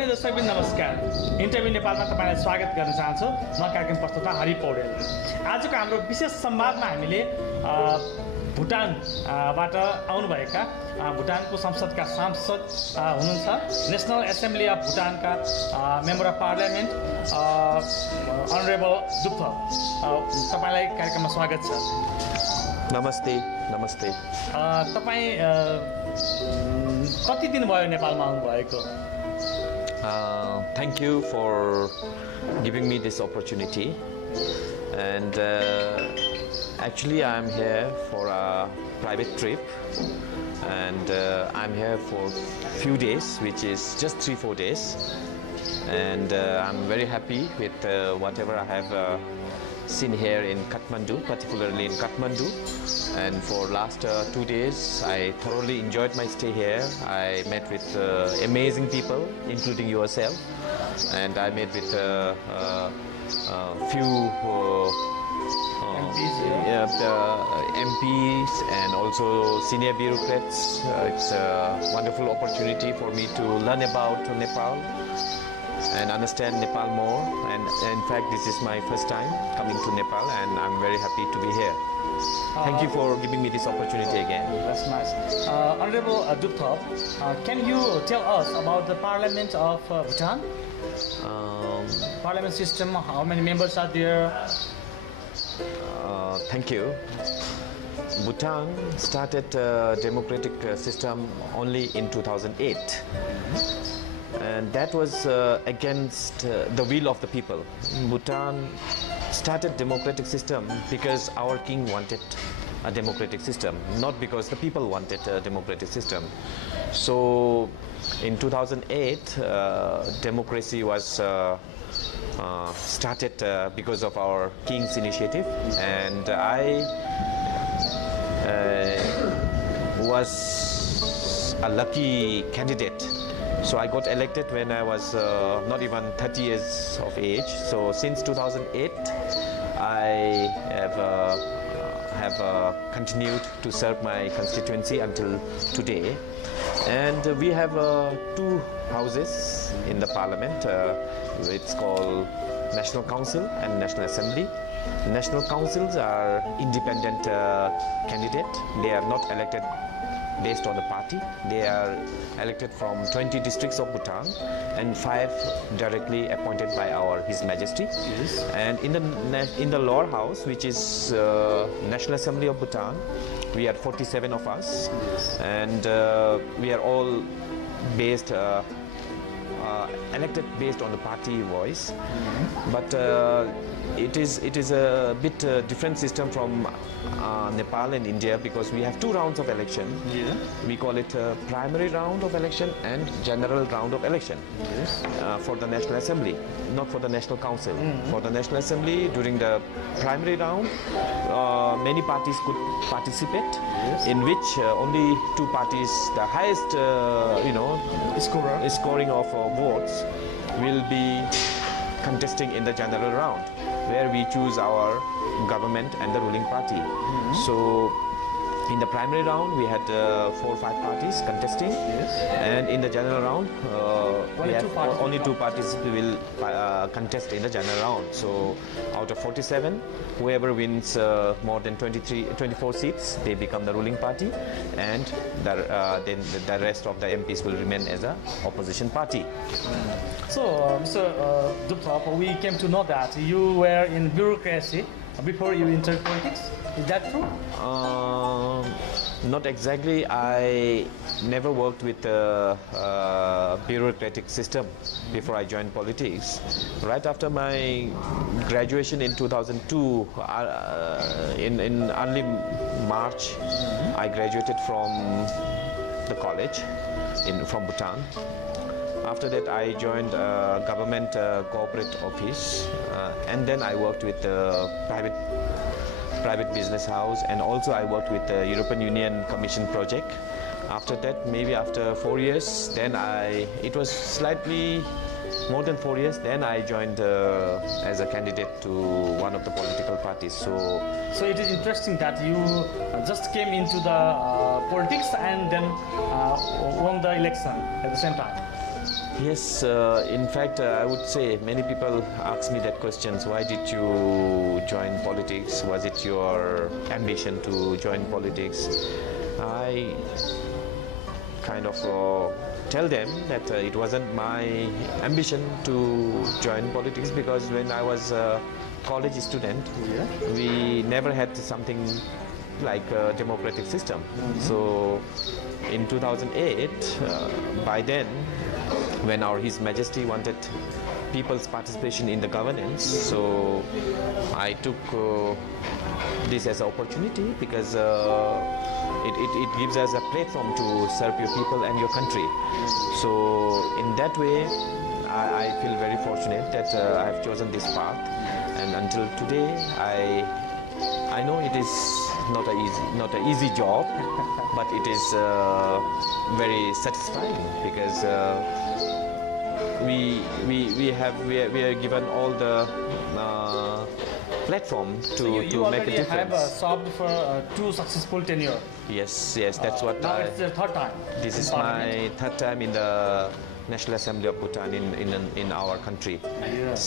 आदरणीय दर्शकबिन नमस्कार। इन्टरभ्यू नेपालमा तपाईँलाई स्वागत गर्न चाहन्छु। म कार्यक्रम प्रस्तुता हरि पौडेल। आजको हाम्रो विशेष संवादमा हामीले भुटानबाट आउनुभएका भुटानको संसदका सांसद हुनुहुन्छ, नेसनल एसेम्ब्ली अफ भुटानका मेम्बर अफ पार्लियामेन्ट अनरेबल दुप्थ, तपाईँलाई कार्यक्रममा स्वागत छ। नमस्ते। नमस्ते। तपाईँ कति दिन भयो नेपालमा आउनुभएको? Thank you for giving me this opportunity, and actually I'm here for a private trip, and I'm here for few days, which is just 3-4 days, and I'm very happy with whatever I have seen here in Kathmandu, particularly in Kathmandu. And for last 2 days I thoroughly enjoyed my stay here. I met with amazing people, including yourself, and I met with few MPs and also senior bureaucrats. It's a wonderful opportunity for me to learn about Nepal and understand Nepal more, and in fact this is my first time coming to Nepal, and I'm very happy to be here. Thank you for giving me this opportunity again. That's nice. Honorable Duptop, can you tell us about the Parliament of Bhutan? Parliament system, how many members are there? Thank you. Bhutan started democratic system only in 2008. And that was against the will of the people. Bhutan started democratic system because our king wanted a democratic system, not because the people wanted a democratic system. So in 2008, democracy was started because of our king's initiative, and I was a lucky candidate. So I got elected when I was not even 30 years of age. So since 2008, I have continued to serve my constituency until today. And we have 2 houses in the parliament. It's called National Council and National Assembly. National councils are independent candidate. They are not elected based on the party. They are elected from 20 districts of Bhutan and 5 directly appointed by His Majesty. Yes. And in the lower house, which is National Assembly of Bhutan, we are 47 of us. Yes. And we are all based elected based on the party voice. Mm-hmm. But it is a bit different system from Nepal and India, because we have 2 rounds of election. Yeah. We call it primary round of election and general round of election. Yes. For the National Assembly, not for the National Council. Mm-hmm. For the National Assembly, during the primary round, many parties could participate. Yes. In which only 2 parties, the highest scoring of votes, will be contesting in the general round, where we choose our government and the ruling party. Mm-hmm. So in the primary round we had 4 or 5 parties contesting. Yes. And in the general round we have only 2 parties will contest in the general round. So out of 47, whoever wins more than 24 seats, they become the ruling party, and then the rest of the MPs will remain as a opposition party. So, Mr. Duptop, we came to know that you were in bureaucracy before you entered politics. Is that true? Not exactly. I never worked with the bureaucratic system before I joined politics. Right after my graduation in 2002, in early March, I graduated from the college from Bhutan. After that, I joined a government corporate office, and then I worked with private business house, and also I worked with the European Union Commission project. After that, maybe after 4 years, then it was slightly more than 4 years, then I joined as a candidate to one of the political parties. So it is interesting that you just came into the politics and then won the election at the same time. Yes, in fact, I would say many people ask me that questions. Why did you join politics? Was it your ambition to join politics? I kind of tell them that it wasn't my ambition to join politics, because when I was a college student, we never had something like a democratic system. So in 2008, by then, when His Majesty wanted people's participation in the governance, so I took this as an opportunity, because it gives us a platform to serve your people and your country. So in that way, I feel very fortunate that I have chosen this path, and until today, I know it is not an easy job, but it is very satisfying, because we are given all the platform to you make a difference. have served for 2 successful tenure. Yes, that's what Now it's the 3rd time. This in is Parliament. my 3rd time in the National Assembly of Bhutan in our country,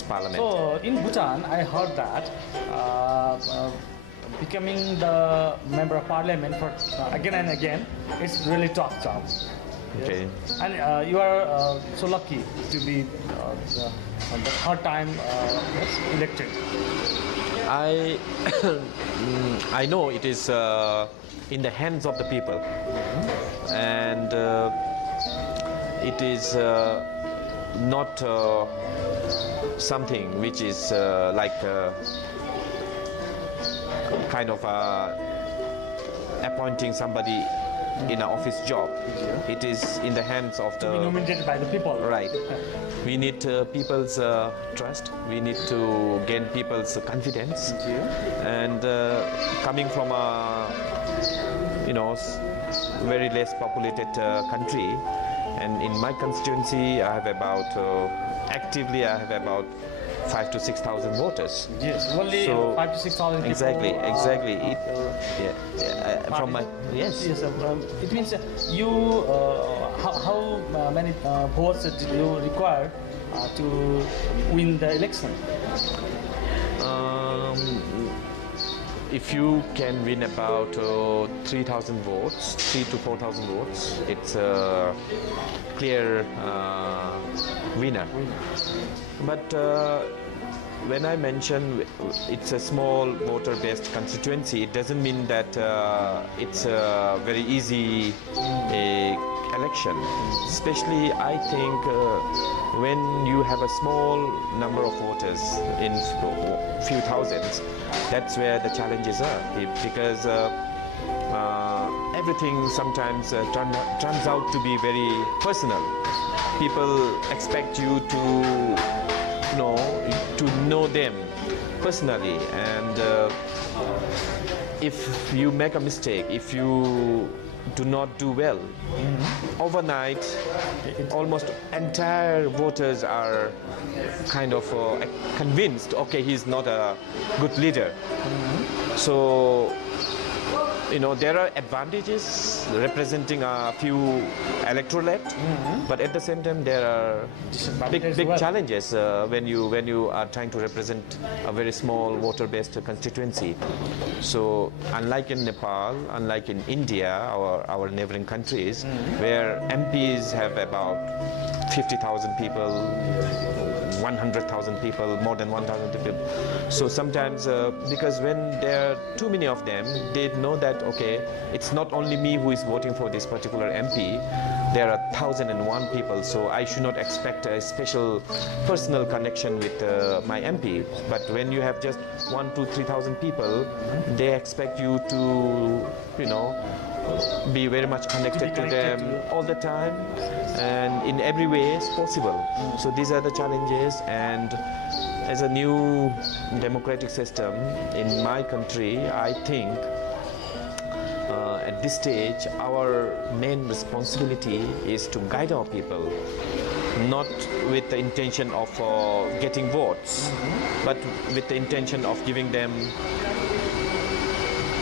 parliament. So in Bhutan, I heard that becoming the member of parliament for again and again, it's really tough job. Okay. And you are so lucky to be the 3rd time elected. I know it is in the hands of the people, and it is not something which is like kind of appointing somebody in an office job. It is in the hands of To be nominated by the people. Right. We need people's trust. We need to gain people's confidence. And coming from a very less populated country, and in my constituency, I have about actively I have about 5,000 to 6,000 voters. Yes, only So 5,000 to 6,000 people. Exactly. From my Yes, it means you. How many votes did you require to win the election? If you can win about 3,000 votes, 3 to 4,000 votes, it's a clear winner. But when I mention it's a small voter-based constituency, it doesn't mean that it's a very easy election. Especially, I think when you have a small number of voters in few thousands, that's where the challenges are, because everything sometimes turns out to be very personal. People expect you to know them personally, and if you make a mistake, if you do not do well, overnight almost entire voters are kind of convinced, okay, he's not a good leader. So there are advantages representing a few electorate, but at the same time there are big challenges when you are trying to represent a very small voter-based constituency. So unlike in Nepal, unlike in India, our neighboring countries, where MPs have about 50,000 people, 100,000 people, more than 1,000 people. So sometimes, because when there are too many of them, they know that, okay, it's not only me who is voting for this particular MP, there are 1,001 people, so I should not expect a special personal connection with my MP. But when you have just 1,000 to 3,000 people, they expect you to, be very much connected to them all the time and in every way possible. So these are the challenges, and as a new democratic system in my country, I think at this stage our main responsibility is to guide our people, not with the intention of getting votes, but with the intention of giving them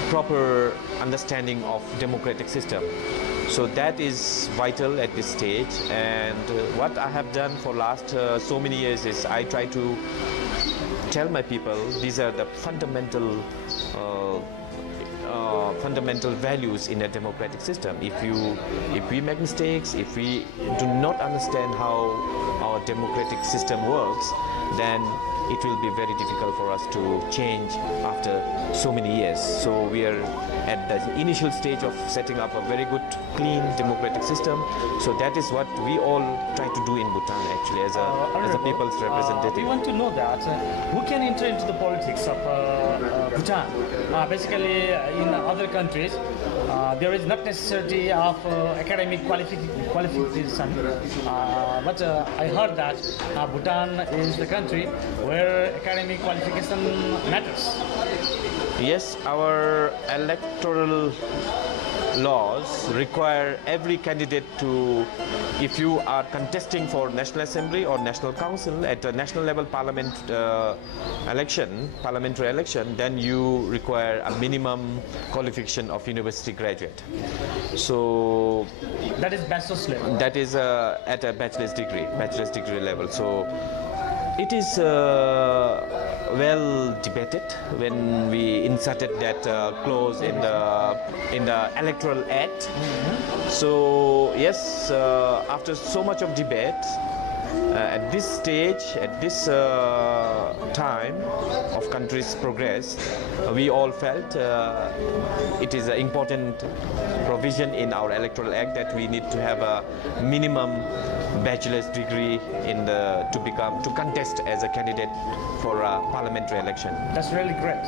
proper understanding of democratic system. So that is vital at this stage. And what I have done for last so many years is I try to tell my people these are the fundamental fundamental values in a democratic system. If we make mistakes, if we do not understand how our democratic system works, then it will be very difficult for us to change after so many years. So we are at the initial stage of setting up a very good, clean, democratic system. So that is what we all try to do in Bhutan, actually, as a people's representative. We want to know that who can enter into the politics of Bhutan. Basically, in other countries, there is not necessity of academic qualification. But I heard that Bhutan is the country where academic qualification matters. Yes, our electoral laws require every candidate to, if you are contesting for National Assembly or National Council at a national level parliamentary election, then you require a minimum qualification of university graduate. So that is bachelor's level. That is at a bachelor's degree level. So it is well debated when we inserted that clause in the Electoral Act. So yes, after so much of debate, at this stage, at this time of country's progress, we all felt it is an important provision in our Electoral Act that we need to have a minimum bachelor's degree to contest as a candidate for a parliamentary election. That's really great.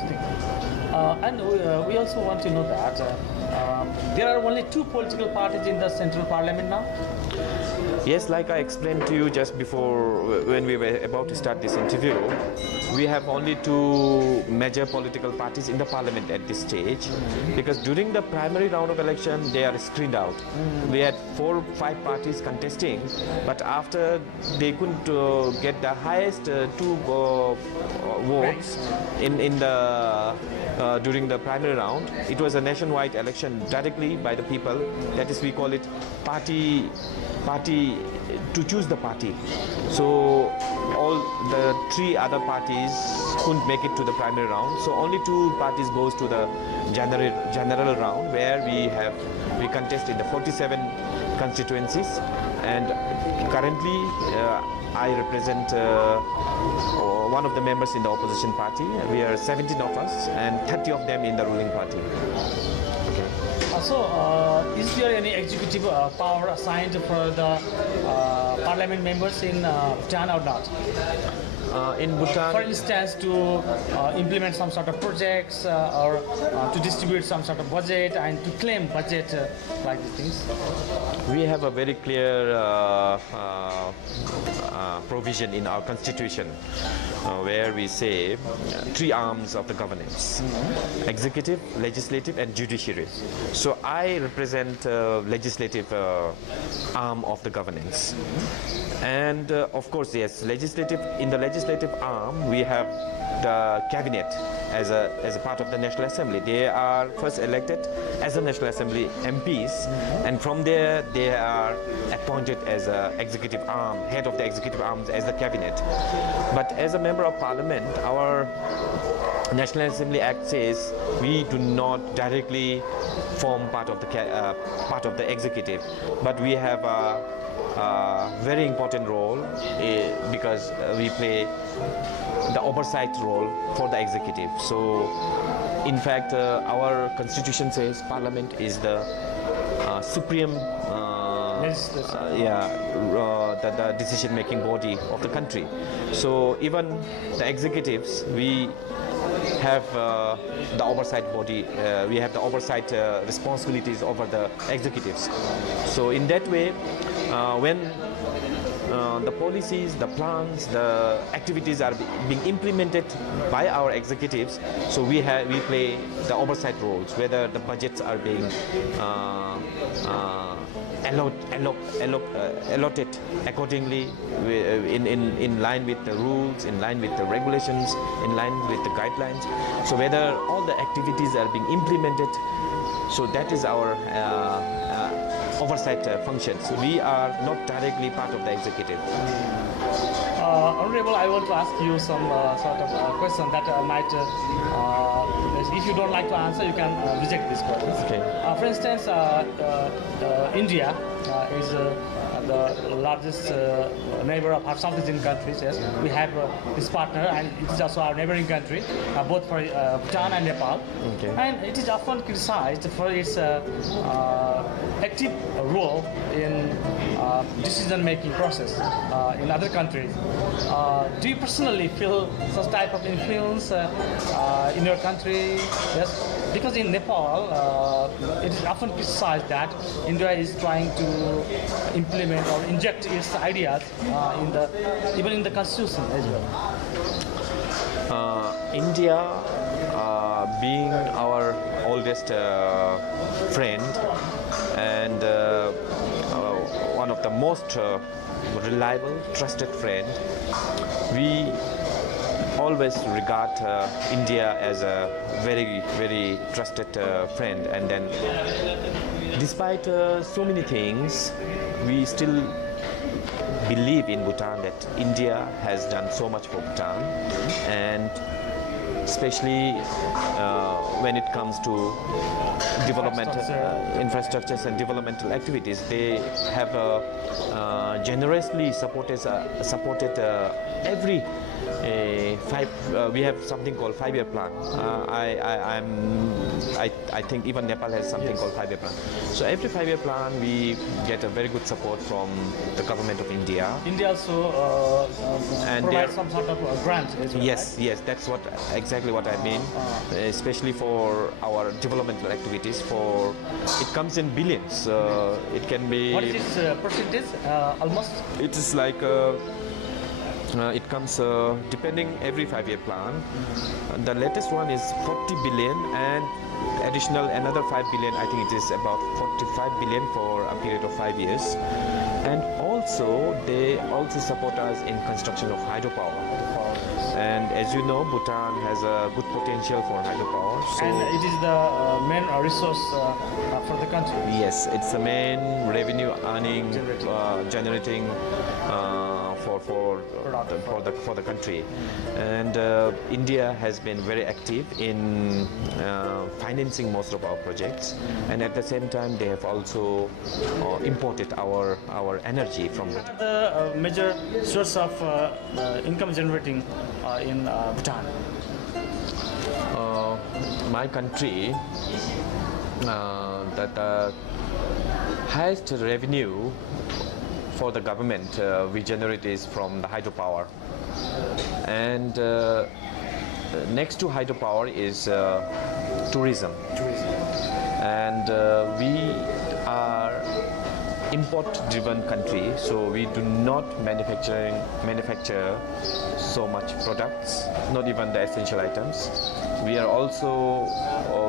And we also want to know that there are only 2 political parties in the central parliament now. Yes, like I explained to you just before when we were about to start this interview, we have only 2 major political parties in the parliament at this stage, because during the primary round of election they are screened out. We had 4 or 5 parties contesting, but after they couldn't get the highest 2 votes during the primary round, it was a nationwide election directly by the people. That is, we call it party to choose the party. So all the 3 other parties couldn't make it to the primary round. So only 2 parties goes to the general round, where we contest in the 47 constituencies. And currently I represent one of the members in the opposition party. We are 17 of us and 30 of them in the ruling party. So, is there any executive power assigned for the parliament members in Bhutan or not? In Bhutan, for instance, to implement some sort of projects or to distribute some sort of budget and to claim budget like these things? We have a very clear provision in our constitution where we say 3 arms of the governance: executive, legislative and judiciary. So I represent legislative arm of the governance. And of course, yes, in the legislative arm we have the cabinet as a part of the National Assembly. They are first elected as a National Assembly MPs, and from there they are appointed as a executive arm, head of the executive arms as the cabinet. But as a member of parliament, our National Assembly Act says we do not directly form part of the executive, but we have a very important role because we play the oversight role for the executive. So in fact our constitution says parliament is the supreme the decision-making body of the country. So even the executives, we have the oversight body, we have the oversight responsibilities over the executives. So in that way, when the policies, the plans, the activities are being implemented by our executives, so we play the oversight roles, whether the budgets are being allotted accordingly in line with the rules, in line with the regulations, in line with the guidelines. So whether all the activities are being implemented, so that is our oversight functions. We are not directly part of the executive. Honorable, I want to ask you some sort of question that might, if you don't like to answer, you can reject these questions. Okay. For instance, India is the largest neighbor of our South Asian countries. Yes, we have this partner, and it is also our neighboring country, both for Bhutan and Nepal. Okay. And it is often criticized for its active role in decision-making process in other countries. Do you personally feel such type of influence in your country? Yes, because in Nepal, it is often criticized that India is trying to implement or inject its ideas even in the constitution as well. India, being our oldest friend and one of the most reliable, trusted friend, we always regard India as a very, very trusted friend. And then, despite so many things, we still believe in Bhutan that India has done so much for Bhutan, and especially when it comes to development, infrastructures and developmental activities, they have generously supported every we have something called 5-year plan. I think even Nepal has something called 5-year plan. So every 5-year plan we get a very good support from the government of India. India also provides some sort of grant as well. Yes, right? yes, that's exactly what I mean. Especially for our developmental activities, it comes in billions. It can be. What is its percentage? Almost. It is like. It comes depending every 5-year plan. The latest one is 40 billion and additional another 5 billion. I think it is about 45 billion for a period of 5 years. And also they also support us in construction of hydropower. And as you know, Bhutan has a good potential for hydropower. So and it is the main resource for the country. Yes, it's the main revenue earning, generating for the country. And India has been very active in financing most of our projects, and at the same time they have also imported our energy from it. What are the major source of income generating in Bhutan? My country, the highest revenue for the government we generate is from the hydropower, and next to hydropower is tourism. And we are import-driven country, so we do not manufacture so much products, not even the essential items. We are also,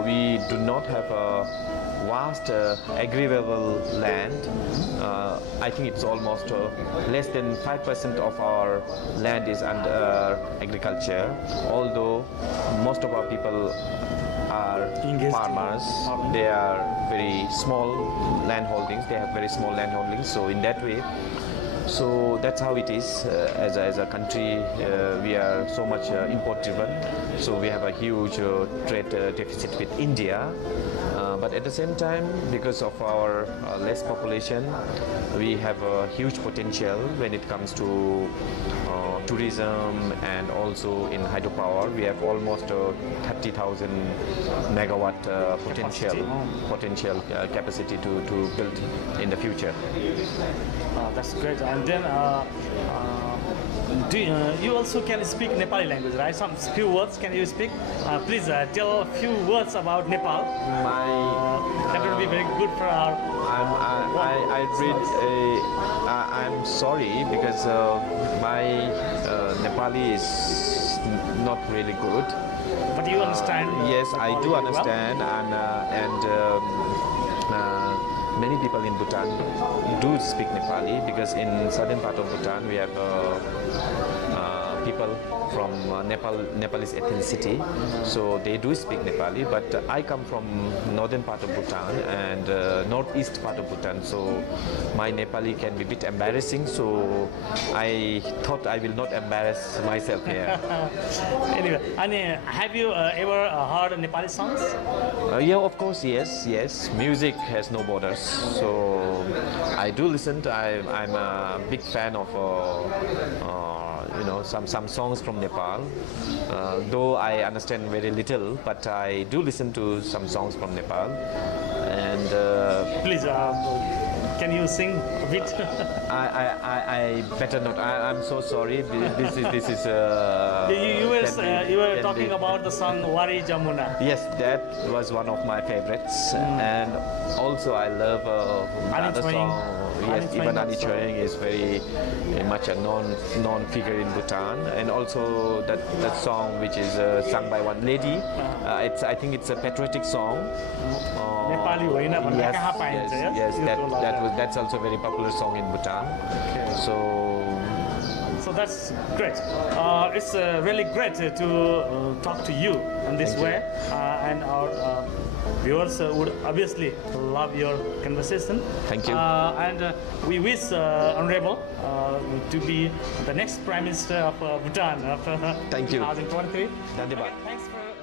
we do not have a vast agricultural land. I think it's almost less than 5% of our land is under agriculture, although most of our people are farmers. They are very small land holdings. They have very small land holdings. So in that way, so that's how it is. As a country, we are so much import driven. So we have a huge trade deficit with India. But at the same time, because of our less population, we have a huge potential when it comes to tourism and also in hydropower. We have almost 30,000 megawatt potential capacity to build in the future. That's great. And then you also can speak Nepali language, right? Some few words can you speak? Please tell a few words about Nepal. That would be very good for our. I'm sorry because my Nepali is not really good. But you understand? Yes, I do understand, and many people in Bhutan do speak Nepali, because in southern part of Bhutan we have people from Nepalese ethnicity, so they do speak Nepali, but I come from northern part of Bhutan and northeast part of Bhutan, so my Nepali can be a bit embarrassing, so I thought I will not embarrass myself here. Anyway, and have you ever heard Nepali songs? Yeah, of course, yes. Music has no borders, so I do listen to, I'm a big fan of some songs from Nepal, though I understand very little, but I do listen to some songs from Nepal. And Please, can you sing a bit? I better not. I'm so sorry. This is. You were talking about the song Wari Jamuna. Yes, that was one of my favorites, and also I love another song. Yes, even Ani Choying is very much a known figure in Bhutan, and also that song which is sung by one lady. I think it's a patriotic song. Nepali hoina भन्ने कहाँ पाइन्छ? Yes, that's also a very popular song in Bhutan. Okay. So that's great. It's really great to talk to you in this way, and our viewers would obviously love your conversation. Thank you. And we wish Honorable to be the next Prime Minister of Bhutan after Thank you. 2023. Dhanyabad. Thanks for